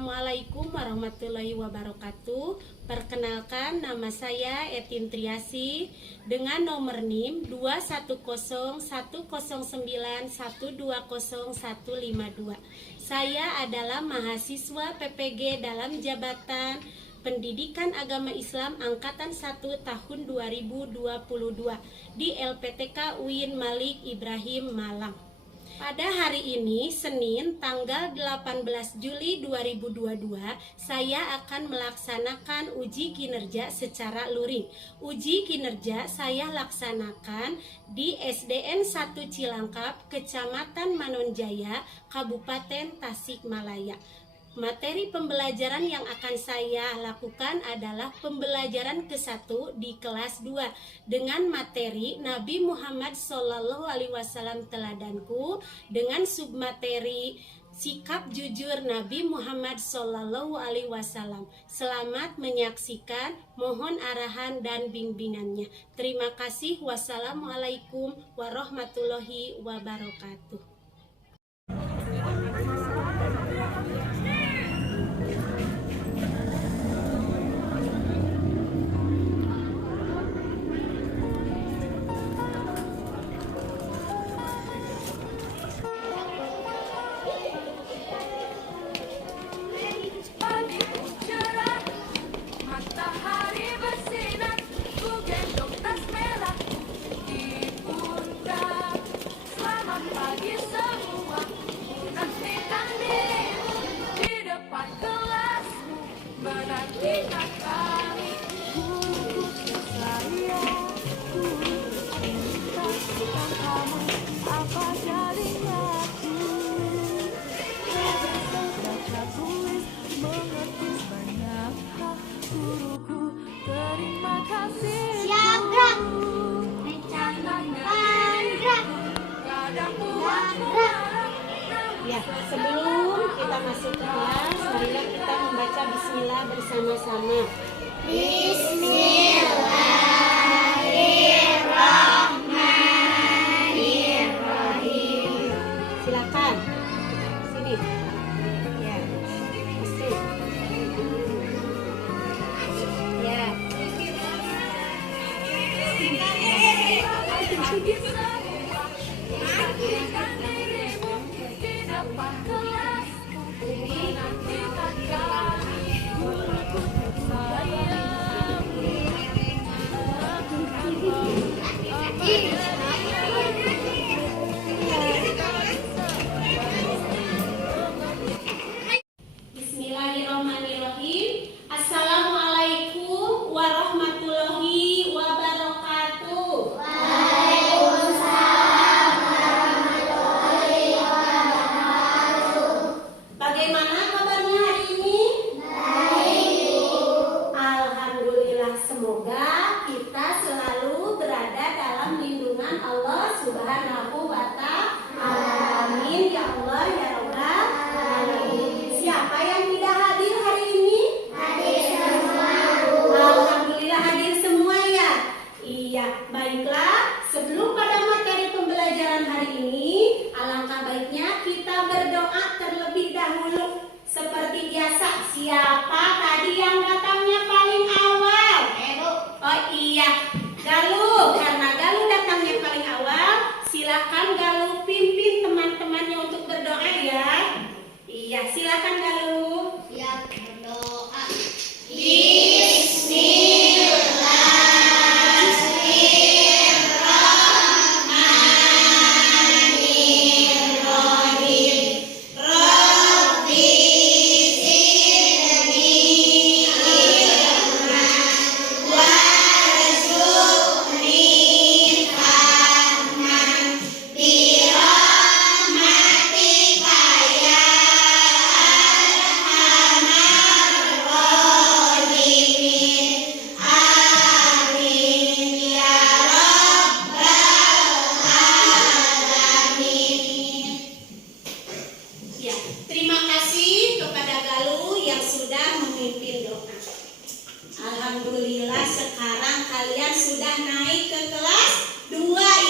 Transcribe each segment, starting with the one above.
Assalamualaikum warahmatullahi wabarakatuh. Perkenalkan, nama saya Etin Triasi dengan nomor NIM 21010912012. Saya adalah mahasiswa PPG dalam Jabatan Pendidikan Agama Islam Angkatan 1 tahun 2022 di LPTK UIN Malik Ibrahim Malang. Pada hari ini, Senin, tanggal 18 Juli 2022, saya akan melaksanakan uji kinerja secara luring. Uji kinerja saya laksanakan di SDN 1 Cilangkap, Kecamatan Manonjaya, Kabupaten Tasikmalaya. Materi pembelajaran yang akan saya lakukan adalah pembelajaran ke-1 di kelas 2 dengan materi Nabi Muhammad SAW teladanku dengan submateri sikap jujur Nabi Muhammad SAW. Selamat menyaksikan, mohon arahan dan bimbingannya. Terima kasih. Wassalamualaikum warahmatullahi wabarakatuh. Ya, sebelum kita masuk ke kelas, marilah kita membaca bismillah bersama-sama. Bismillahirrahmanirrahim. Silakan. Sini. Ya. Masuk. Ya. Bismillahirrahmanirrahim. Assalamualaikum warahmatullahi wabarakatuh. Waalaikumsalam warahmatullahi wabarakatuh. Bagaimana kabarnya hari ini? Baik. Alhamdulillah, semoga kita selalu berada dalam lindungan Allah Subhanahu wa Ta'ala. Amin ya Allah ya Rabbal alamin. Siapa yang tidak hadir hari ini? Hadir semua. Alhamdulillah hadir semua ya. Iya, baiklah. Sebelum pada materi pembelajaran hari ini, alangkah baiknya kita berdoa terlebih dahulu. Seperti biasa, siapa tadi yang datangnya paling awal? Oh iya, Galuh. Karena Galuh datangnya paling awal, silakan Galuh pimpin teman-temannya untuk berdoa ya. Iya, silakan Galuh. Siap, berdoa. Ya, terima kasih kepada Galuh yang sudah memimpin doa. Alhamdulillah, sekarang kalian sudah naik ke kelas 2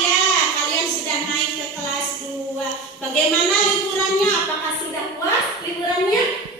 ya. Kalian sudah naik ke kelas 2. Bagaimana liburannya? Apakah sudah puas liburannya?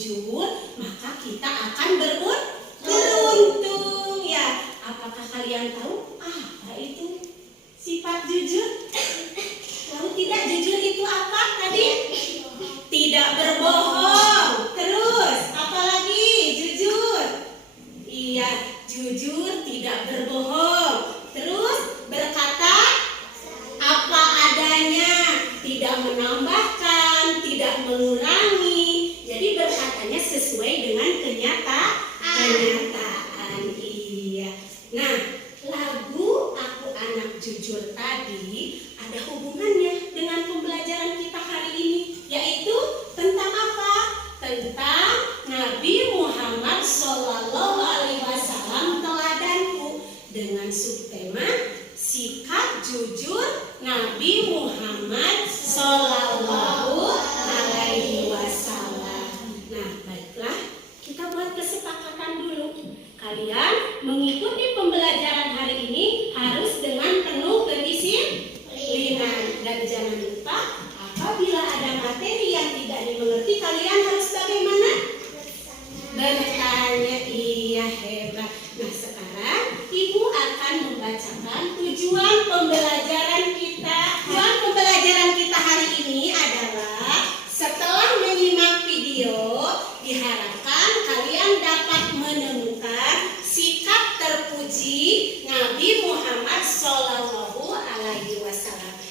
jujur, maka kita akan beruntung ya. Apakah kalian tahu apa itu sifat jujur? Tahu tidak jujur itu apa tadi? Tidak berbohong. Terus apa lagi jujur? Iya, jujur tidak berbohong. Terus berkata apa adanya, tidak menambahkan, tidak mengurangi. Jadi berkatanya sesuai dengan kenyataan. Iya. Nah, lagu Aku Anak Jujur tadi ada hubungannya dengan pembelajaran kita hari ini, yaitu tentang apa? Tentang Nabi Muhammad SAW teladanku, dengan subtema sikap jujur Nabi Muhammad SAW. Nah, baiklah, kita buat kesepakatan dulu. Kalian mengikuti pembelajaran hari ini harus dengan penuh kedisiplinan. Dan jangan lupa, apabila ada materi yang tidak dimengerti, kalian harus bagaimana? Bertanya. Iya, hebat. Nah, sekarang Ibu akan membacakan tujuan pembelajaran kita. Tujuan pembelajaran kita hari ini adalah, setelah menyimak video, diharapkan kalian dapat menemukan sikap terpuji Nabi Muhammad SAW.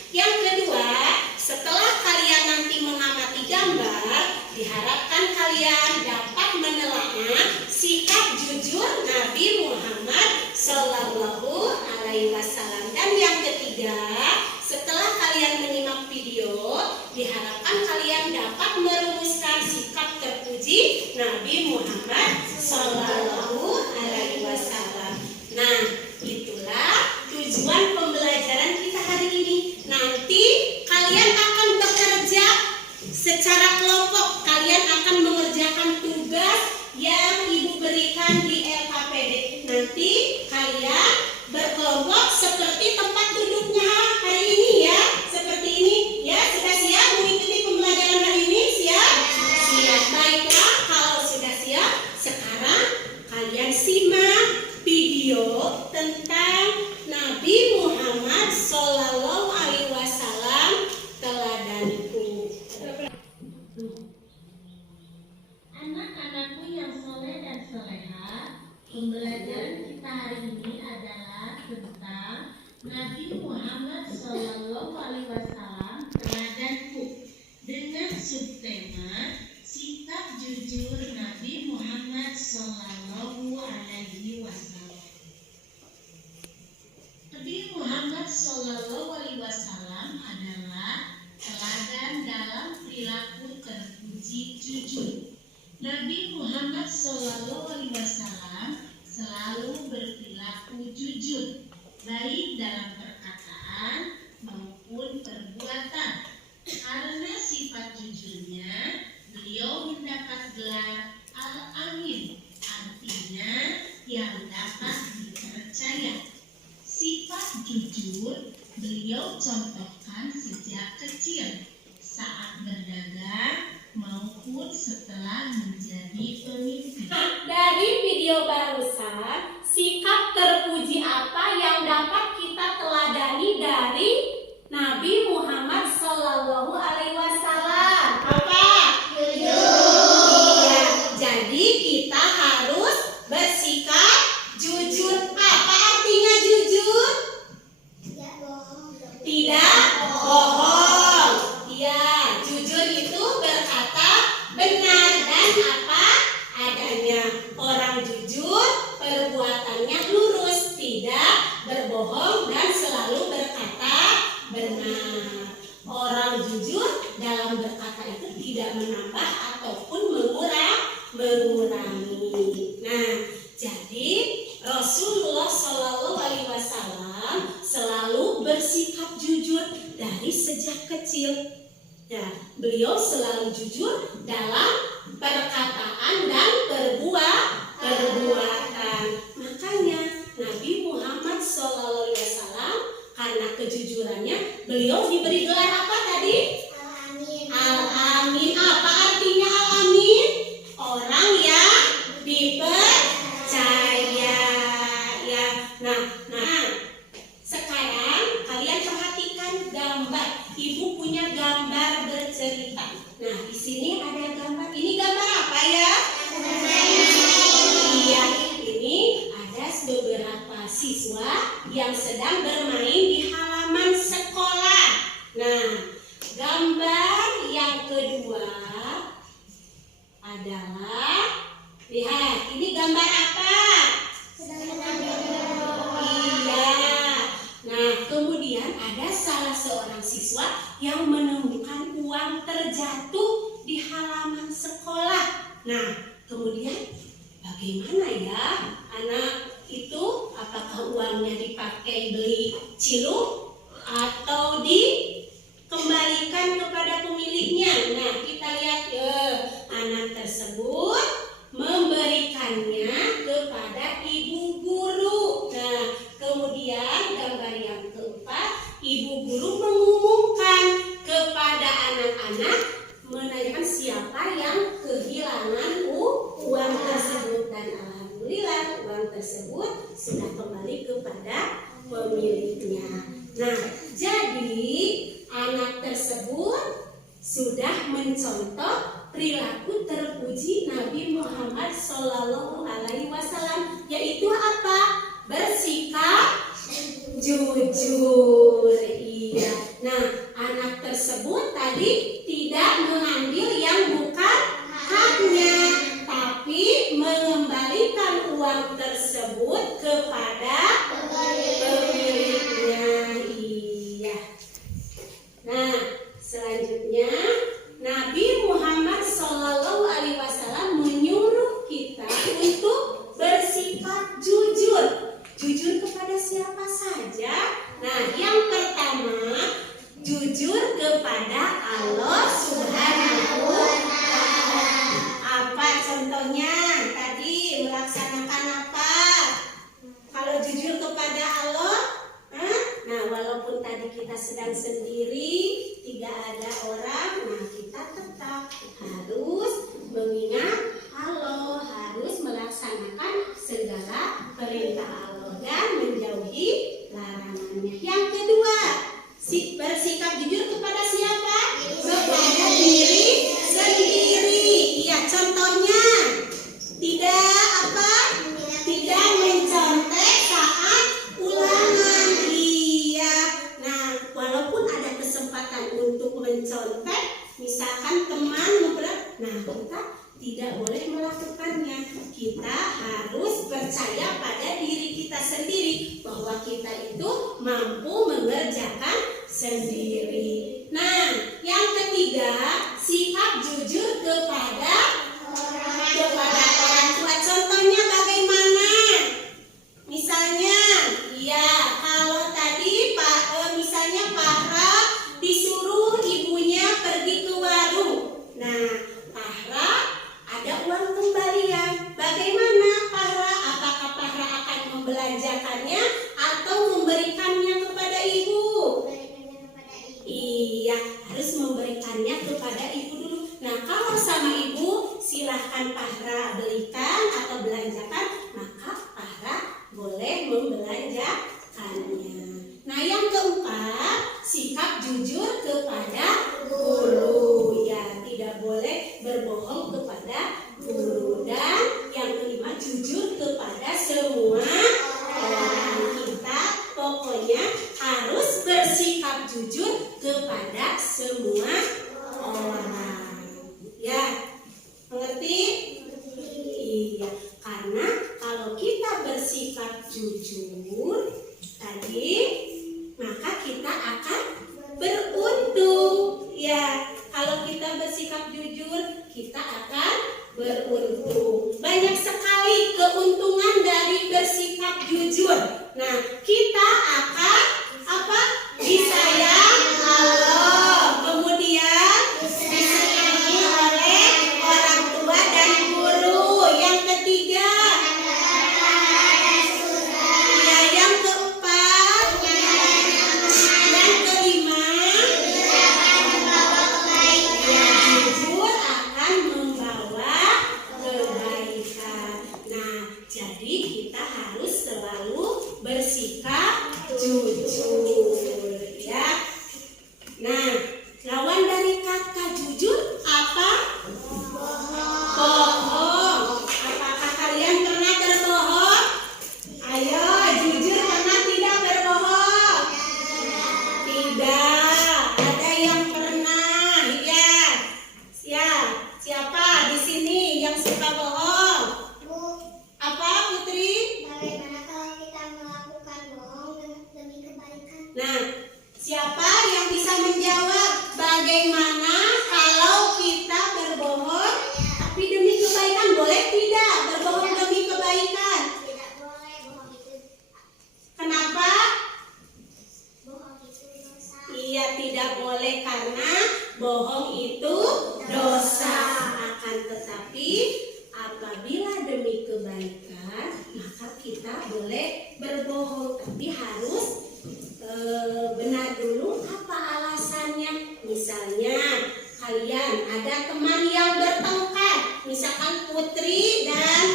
Yang kedua, setelah kalian nanti mengamati gambar, diharapkan kalian dapat menelaah sikap jujur Nabi Muhammad SAW. Dan yang ketiga, setelah kalian menyimak video, diharapkan kalian dapat merumuskan sikap terpuji Nabi Muhammad SAW. Nah, itulah tujuan pembelajaran kita hari ini. Nanti kalian akan bekerja secara kelompok. Kalian akan mengerjakan tugas yang Ibu berikan di LKPD. Nanti kalian berkelompok seperti tempat duduknya hari ini ya. Seperti ini ya. Sudah siap mengikuti pembelajaran hari ini? Siap? Siap. Baiklah, kalau sudah siap, sekarang kalian simak video tentang Nabi Muhammad SAW teladanku. Anak-anakku yang soleh dan soleha, pembelajaran kita hari ini adalah tentang Nabi Muhammad SAW teladanku, dengan subtema sikap jujur Nabi Muhammad SAW. Nabi Muhammad SAW adalah teladan dalam perilaku terpuji jujur. Nabi Muhammad SAW selalu berperilaku jujur, baik dalam perkataan maupun perbuatan. Karena sifat jujurnya, beliau mendapat gelar Al-Amin, artinya yang dapat dipercaya. Sifat jujur beliau contohkan sejak kecil, saat berdagang maupun setelah menjadi pemimpin. Dari video barusan, sikap terpuji apa yang dapat kita teladani dari Nabi Muhammad SAW? Apa? Jujur. Ya, jadi kita harus bersikap jujur. Apa artinya jujur? Tidak bohong. Ya, jujur itu berkata benar dan apa adanya. Orang jujur, perbuatannya lurus, tidak berbohong dan selalu berkata benar. Orang jujur dalam berkata itu tidak menambah ataupun mengurangi. Nah, jadi Rasulullah SAW selalu bersikap jujur dari sejak kecil. Nah, beliau selalu jujur dalam perkataan dan perbuatan. Makanya Nabi Muhammad SAW, karena kejujurannya, beliau diberi gelar apa tadi? Al-Amin. Al-Amin. Apa artinya Al-Amin? gambar yang kedua adalah, lihat, ini gambar apa? Iya. Nah, kemudian ada salah seorang siswa yang menemukan uang terjatuh di halaman sekolah. Nah, kemudian bagaimana ya anak itu? Apakah uangnya dipakai beli cilok atau dikembalikan kepada pemiliknya? Nah, kita lihat ya, anak tersebut memberikannya kepada ibu guru. Nah, kemudian gambar yang keempat, ibu guru mengumumkan kepada anak-anak, menanyakan siapa yang kehilangan uang tersebut, dan alhamdulillah uang tersebut sudah kembali kepada pemiliknya. Nah, jadi anak tersebut sudah mencontoh perilaku terpuji Nabi Muhammad SAW, yaitu apa? Bersikap jujur. Iya. Nah, anak tersebut tadi tidak mengambil yang bukan haknya, tapi mengembalikan uang tersebut kepada pemiliknya. Iya. Nah, selanjutnya Nabi Muhammad SAW menyuruh kita untuk bersikap jujur. Jujur kepada siapa saja? Nah, yang pertama, jujur kepada Allah Subhanahu wa Ta'ala. Apa contohnya? Tadi melaksanakan apa? Kalau jujur kepada Allah, nah, walaupun tadi kita sedang sendiri, tidak ada orang, nah kita tetap harus mengingat Allah, harus melaksanakan segala perintah Allah dan menjauhi larangannya. Yang kedua, bersikap jujur kepada siapa? Kepada diri sendiri. Iya, contohnya tidak apa? Tidak mencontek saat ulangan. Iya. Nah, walaupun ada kesempatan untuk mencontek, misalkan teman nah kita tidak boleh melakukannya. Kita harus percaya pada diri kita sendiri bahwa kita itu mampu mengerjakan sendiri. Nah, yang ketiga, sikap jujur kepada orang tua. Contohnya bagaimana? Misalnya, ya kalau tadi misalnya Fahra disuruh ibunya pergi ke warung. Nah, Fahra ada uang kembalian. Bagaimana Fahra? Apakah Fahra akan membelanjakannya atau memberikannya kepada ibu? Iya, harus memberikannya kepada ibu dulu. Nah, kalau sama ibu, silahkan Fahra belikan atau belanjakan, maka Fahra boleh membelanjakannya. Nah, yang keempat, sikap jujur kepada guru. Ya, tidak boleh berbohong kepada guru. Dan yang kelima, jujur kepada semua orang. Kita pokoknya harus bersikap jujur kepada semua orang. Ya, mengerti? Iya, karena kalau kita bersikap jujur tadi, maka kita akan beruntung. Ya, kalau kita bersikap jujur, kita akan beruntung. Banyak sekali keuntungan dari bersikap jujur. Nah, kita akan apa? Disayang Allah. Kemudian disayangi oleh orang tua dan guru. Yang ketiga, ya, yang keempat, yang kelima, ya, jujur akan membawa berbohong itu dosa. Akan tetapi apabila demi kebaikan, maka kita boleh berbohong, tapi harus benar dulu apa alasannya. Misalnya kalian ada teman yang bertengkar, misalkan Putri dan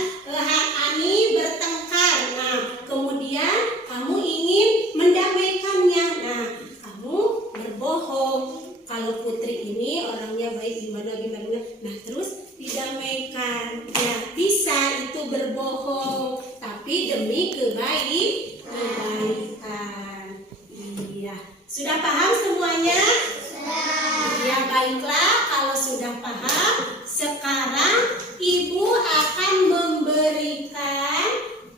Ani bertengkar. Nah, kemudian kamu ingin mendamaikannya. Nah, kamu berbohong kalau Putri ini orangnya baik gimana. Nah, terus didamaikan. Ya, bisa itu berbohong, tapi demi kebaikan. Iya. Sudah paham semuanya? Ya, baiklah, kalau sudah paham, sekarang Ibu akan memberikan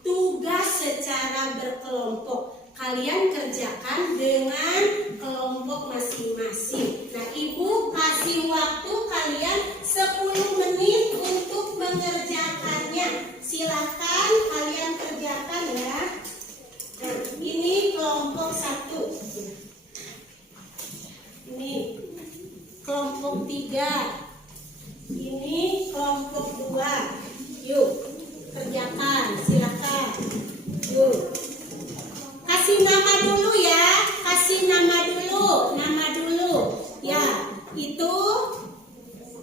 tugas secara berkelompok. Kalian kerjakan dengan kelompok masing-masing. Nah, Ibu kasih waktu kalian 10 menit untuk mengerjakannya. Silakan kalian kerjakan ya. Nah, ini kelompok 1. Ini kelompok 3. Ini kelompok 2. Yuk, kerjakan, silakan. Yuk. Kasih nama dulu ya. Kasih nama dulu. Nama dulu. Ya, itu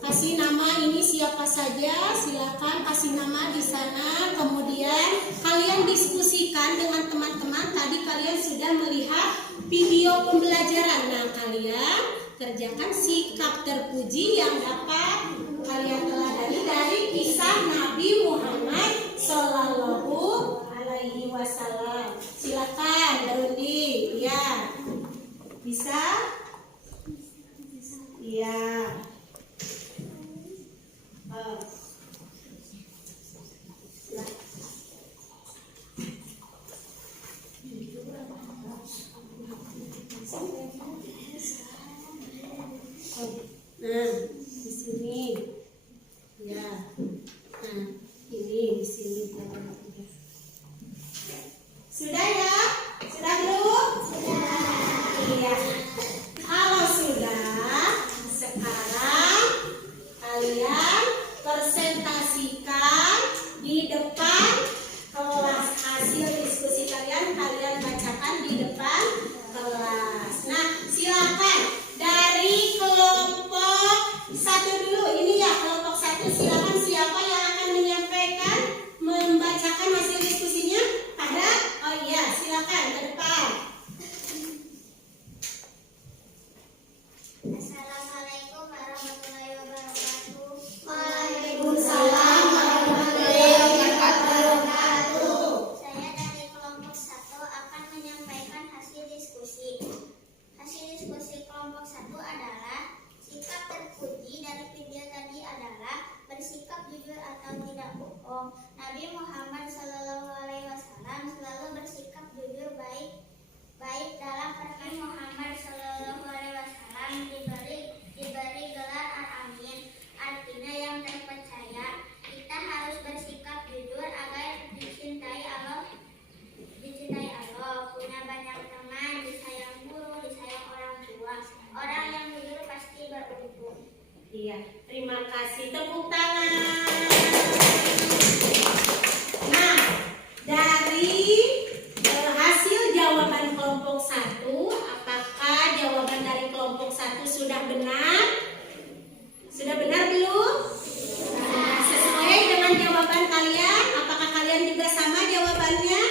kasih nama ini siapa saja. Silakan kasih nama di sana. Kemudian kalian diskusikan dengan teman-teman. Tadi kalian sudah melihat video pembelajaran. Nah, kalian kerjakan sikap terpuji yang dapat kalian teladani dari kisah Nabi Muhammad Sallallahu Alaihi Wasallam. Silakan berunding, ya. Bisa? Iya. Nah, di sini, ya. Nah, ini di sini. Sudah ya? Sudah belum? Sudah. Iya. Kalau sudah, sekarang kalian presentasikan di depan kelas. Hasil diskusi kalian bacakan di depan kelas. Nah, silakan dari kelompok 1 dulu. Ini ya, kelompok 1. Silakan siapa yang akan menyampaikan, membacakan hasil diskusinya? Ada? Oh iya, silakan ke depan. Assalamualaikum warahmatullahi wabarakatuh. Waalaikumsalam warahmatullahi wabarakatuh. Saya dari kelompok 1 akan menyampaikan hasil diskusi. Hasil diskusi kelompok 1 adalah sikap terpuji dari video tadi adalah bersikap jujur atau tidak bohong. Nabi Muhammad SAW selalu bersikap jujur baik dalam perkataan. Muhammad SAW diberi gelar Al-Amin, artinya yang terpercaya. Kita harus bersikap jujur agar dicintai Allah, punya banyak teman, disayang guru, disayang orang tua. Orang yang jujur pasti beruntung. Iya, terima kasih. Tepuk tangan. Nah, dari hasil jawaban kelompok 1, apakah jawaban dari kelompok 1 sudah benar? Sudah benar belum? Nah, sesuai dengan jawaban kalian, apakah kalian juga sama jawabannya?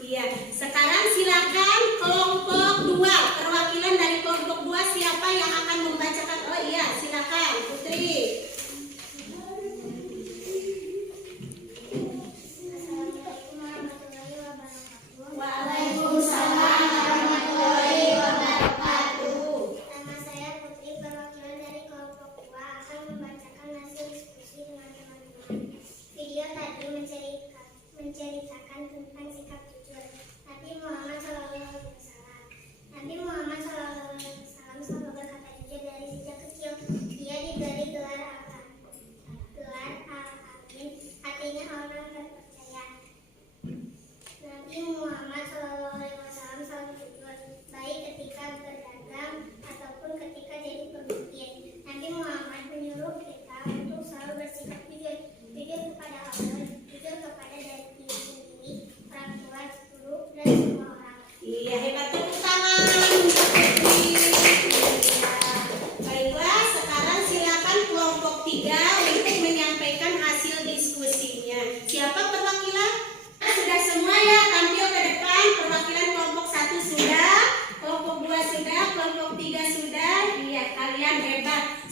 Iya. Sekarang silakan kelompok 2, perwakilan dari kelompok 2 siapa yang akan membacakan? Oh iya, silakan Putri.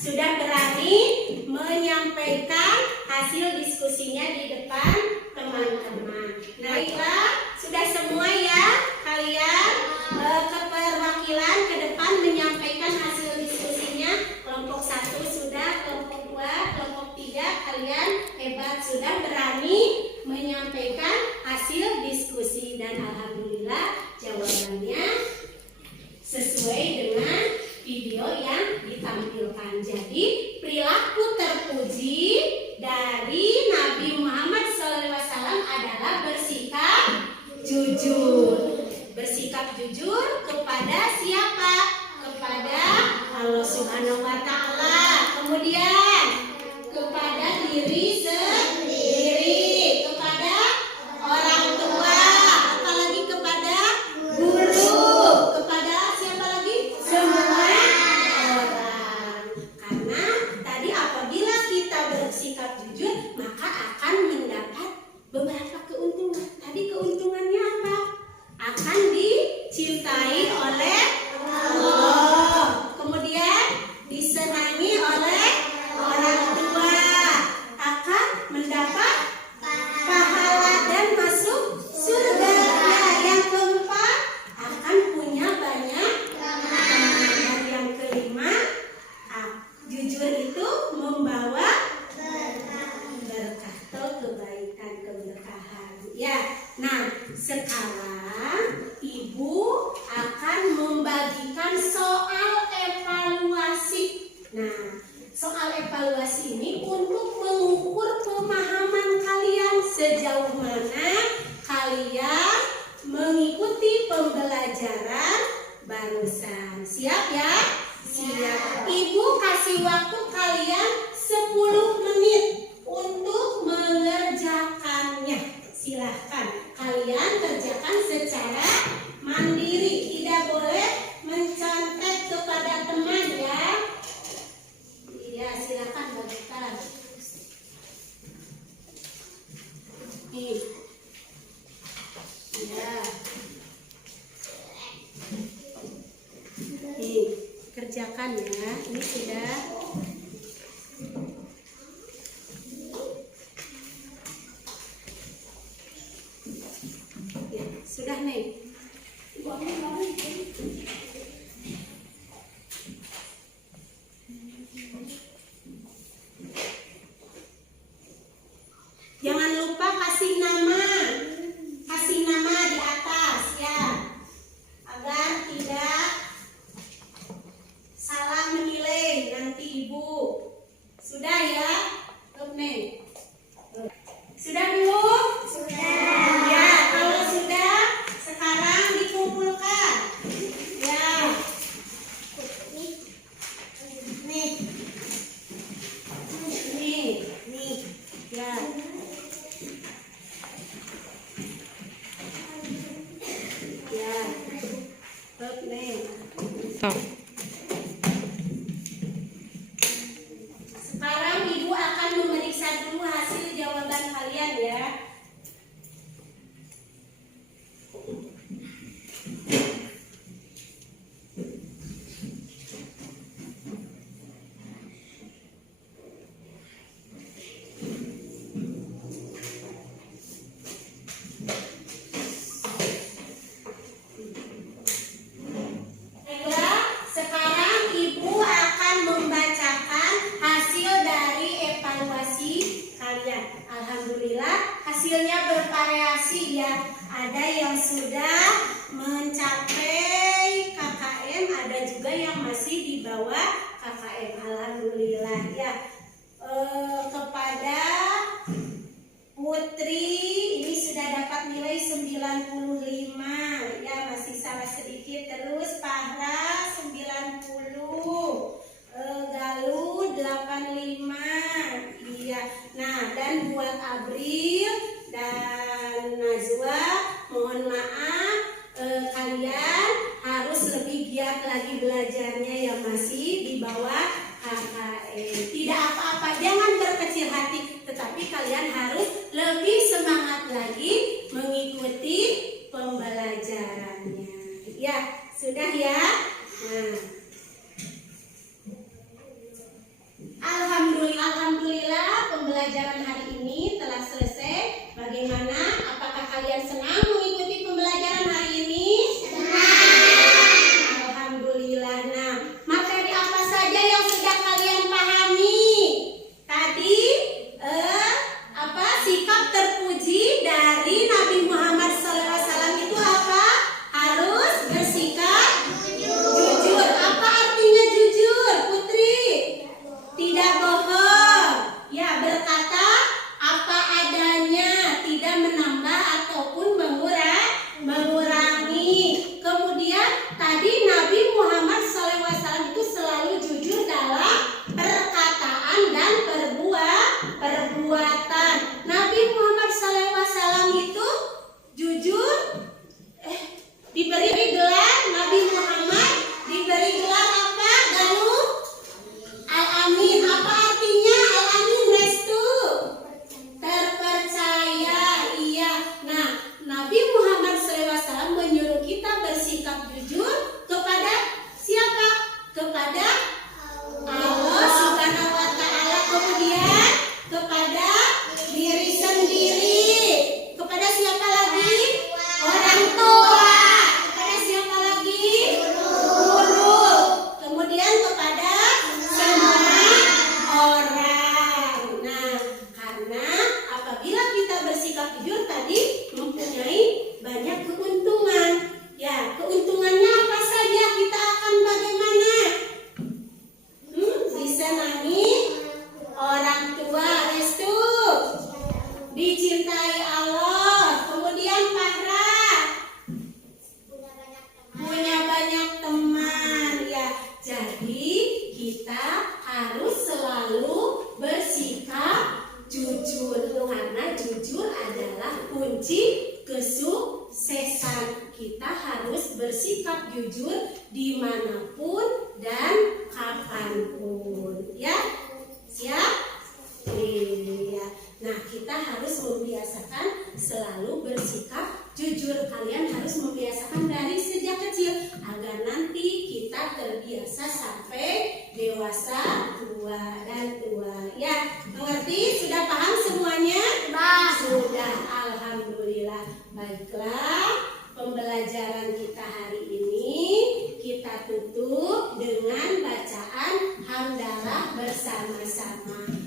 sudah berani menyampaikan hasil diskusinya di depan teman-teman. Nah, baiklah, sudah semua ya kalian keperwakilan ke depan menyampaikan hasil diskusinya. Kelompok 1 sudah, kelompok 2, kelompok 3 kalian hebat sudah berani menyampaikan hasil diskusi dan alhamdulillah jawabannya sesuai dengan video yang ditampilkan. Jadi perilaku terpuji dari Nabi Muhammad SAW adalah bersikap jujur. Bersikap jujur kepada siapa? Kepada Allah Subhanahu wa Ta'ala. Kemudian kepada diri sendiri, kepada orang tua, apalagi kepada guru, kepada siapa lagi? Semua orang. Karena tadi apabila kita bersikap jujur, maka akan mendapat beberapa keuntungan. Tadi keuntungannya apa? Akan dicintai oleh Allah. Kemudian disenangi oleh orang tua. Akan mendapat pahala dan masuk surga. Nah, yang keempat akan punya banyak teman. Dan yang kelima, jujur itu membawa berkah atau kebaikan, keberkahan. Ya, nah sekarang Ibu akan membagikan soal evaluasi. Nah, soal evaluasi ini untuk mengukur pemahaman kalian sejauh mana kalian mengikuti pembelajaran barusan. Siap ya? Siap. Ibu kasih waktu kalian 10 menit untuk mengerjakannya. Silahkan kalian kerjakan secara mandiri, tidak boleh mencontek kepada teman ya. Iya, silakan bagikan. Nih. Ya. Nih, kerjakan ya. Ini sudah. Ya, sudah nih. Jangan lupa kasih nama di atas ya, agar tidak salah menilai nanti Ibu. Sudah ya? Nih. Sudah belum? Sudah. Ya, kalau sudah, sekarang dikumpulkan. Ya. Nih. Ya. Ya. Nih. Sekarang Ibu akan memeriksa dulu hasil jawaban kalian ya. Baiklah, sekarang Ibu akan membacakan hasil dari evaluasi kalian. Alhamdulillah hasilnya bervariasi ya. Ada yang sudah mencapai KKM, ada juga yang masih di bawah KKM. Alhamdulillah ya. Kepada Putri ini sudah dapat nilai 95 ya, masih salah sedikit. Terus Fahra 90, Galuh 85. Iya. Nah, dan buat Abril dan Najwa, mohon maaf kalian harus lebih giat lagi belajarnya yang masih di bawah KKM. Tidak apa-apa, jangan berkecil hati, tetapi kalian harus lebih semangat lagi mengikuti pembelajarannya. Ya, sudah ya. Nah, pembelajaran hari ini telah selesai. Bagaimana? Apakah kalian senang mengikuti pembelajaran hari ini? Senang. Alhamdulillah. Nah, materi apa saja yang sudah kalian pahami? Tadi sikap terpuji dari Nabi Muhammad SAW itu apa? Harus bersikap jujur. Apa artinya jujur, Putri? Tidak bohong. Ya, berkata apa adanya, tidak menambah ataupun mengurangi. Kemudian tadi Nabi Muhammad SAW itu selalu jujur dalam perkataan dan perbuatan. Nabi Muhammad SAW itu jujur diberi gelar Nabi Muhammad, diberi gelar apa? Galuh Al-Amin. Apa artinya Al-Amin, Restu? Terpercaya. Iya. Nah, Nabi Muhammad SAW menyuruh kita bersikap jujur kepada siapa? Kepada Allah Subhanahu wa Ta'ala, kemudian kepada diri sendiri, kepada siapa lagi? Orang tua. Kepada siapa lagi? Guru. Kemudian kepada semua orang. Nah, karena apabila kita bersikap jujur tadi mempunyai banyak keuntungan. Ya, keuntungannya apa saja? Kita akan bagaimana? Disenangi orang tua, Restu. Dicintai Allah. Kemudian Fahra, punya banyak teman. Ya, jadi kita harus selalu bersikap jujur, karena jujur adalah kunci kesuksesan. Kita harus bersikap jujur dimanapun dan kapanpun. Ya, siap? Iya. Nah, kita harus membiasakan selalu bersikap jujur. Kalian harus membiasakan dari sejak kecil agar nanti kita terbiasa sampai dewasa, tua dan tua. Ya, mengerti? Sudah paham semuanya? Sudah. Alhamdulillah. Baiklah, pembelajaran kita hari ini kita tutup dengan bacaan hamdalah bersama-sama.